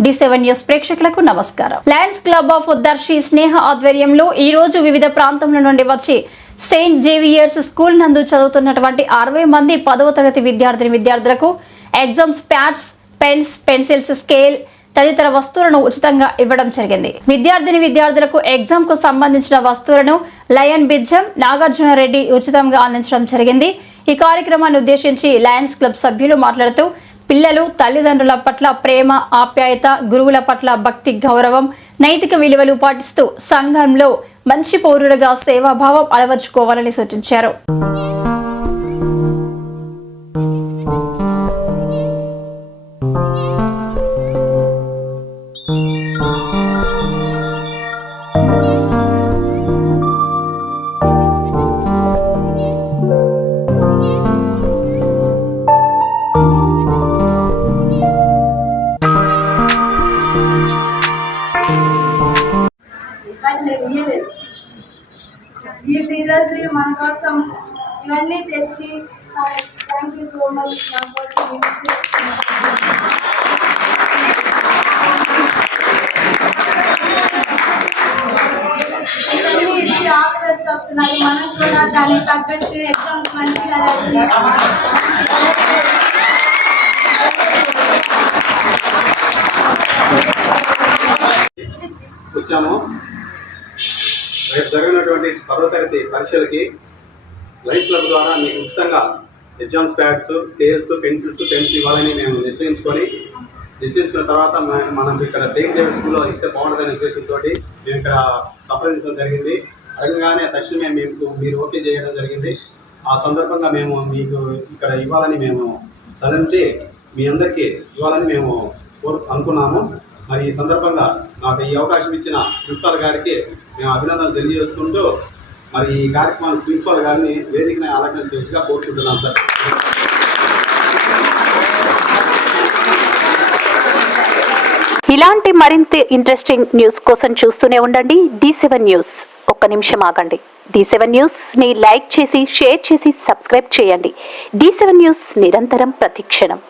D7 news ప్రేక్షకులకు నమస్కారం. Lions club of Darsi స్నేహ ఆధ్వర్యంలో ఈ రోజు వివిధ ప్రాంతాల నుండి వచ్చి సెయింట్ జేవియర్స్ స్కూల్ నందు చదువుతున్నటువంటి 60 మంది 10వ తరగతి విద్యార్థులకు exams pads, pens, pencils, scale తదితర వస్తువులను ఉచితంగా ఇవ్వడం జరిగింది. విద్యార్థులకు ఎగ్జామ్ కు సంబంధించిన వస్తువులను లయన్ బిజ్జం నాగార్జున రెడ్డి ఉచితంగా అందించడం జరిగింది. ఈ కార్యక్రమాన్ని ఉద్దేశించి లయన్స్ క్లబ్ సభ్యులు మాట్లాడుతూ పిల్లలు తల్లిదండ్రుల పట్ల ప్రేమ, ఆప్యాయత, గురువుల పట్ల భక్తి, గౌరవం, నైతిక విలువలు పాటిస్తూ సంఘంలో మంచి పౌరులుగా సేవాభావం అలవర్చుకోవాలని సూచించారు. ఈరోజు మన కోసం ఇవన్నీ తెచ్చి థ్యాంక్ యూ సో మచ్. నా కోసం ఇవన్నీ ఇచ్చి ఆదర్శ చెప్తున్నారు. మనం కూడా దానికి తగ్గట్టు ఎగ్జామ్స్ మంచిగా వచ్చాము. రేపు జరిగినటువంటి 10వ తరగతి పరీక్షలకి లయన్స్ క్లబ్ ద్వారా మీకు ఉచితంగా exams pads, scales, pencils, pens ఇవ్వాలని మేము నిశ్చయించుకున్న తర్వాత మనం ఇక్కడ సెయింట్ జేవియర్స్ స్కూల్లో ఇస్తే బాగుంటుందనే ఉద్దేశంతో మేము ఇక్కడ సంప్రదించడం జరిగింది. అడగగానే తక్షణమే మీరు ఓకే చేయడం జరిగింది. ఆ సందర్భంగా మేము మీకు ఇక్కడ ఇవ్వాలని మేము తలంచి మీ అందరికీ ఇవ్వాలని మేము అనుకున్నాము. మరి ఈ సందర్భంగా నాకు ఈ అవకాశం ఇచ్చిన ప్రిన్సిపాల్ గారికి మేము అభినందనలు తెలియజేసుకుంటూ మరి ఈ కార్యక్రమాన్ని ప్రిన్సిపాల్ గారిని వేదికని అలంకరించగా కోరుకుంటున్నాం సార్. ఇలాంటి మరింత ఇంట్రెస్టింగ్ న్యూస్ కోసం చూస్తూనే ఉండండి D7 న్యూస్. ఒక్క నిమిషం ఆగండి. D7 న్యూస్ ని లైక్ చేసి, షేర్ చేసి, సబ్స్క్రైబ్ చేయండి. D7 న్యూస్ నిరంతరం ప్రతిక్షణం.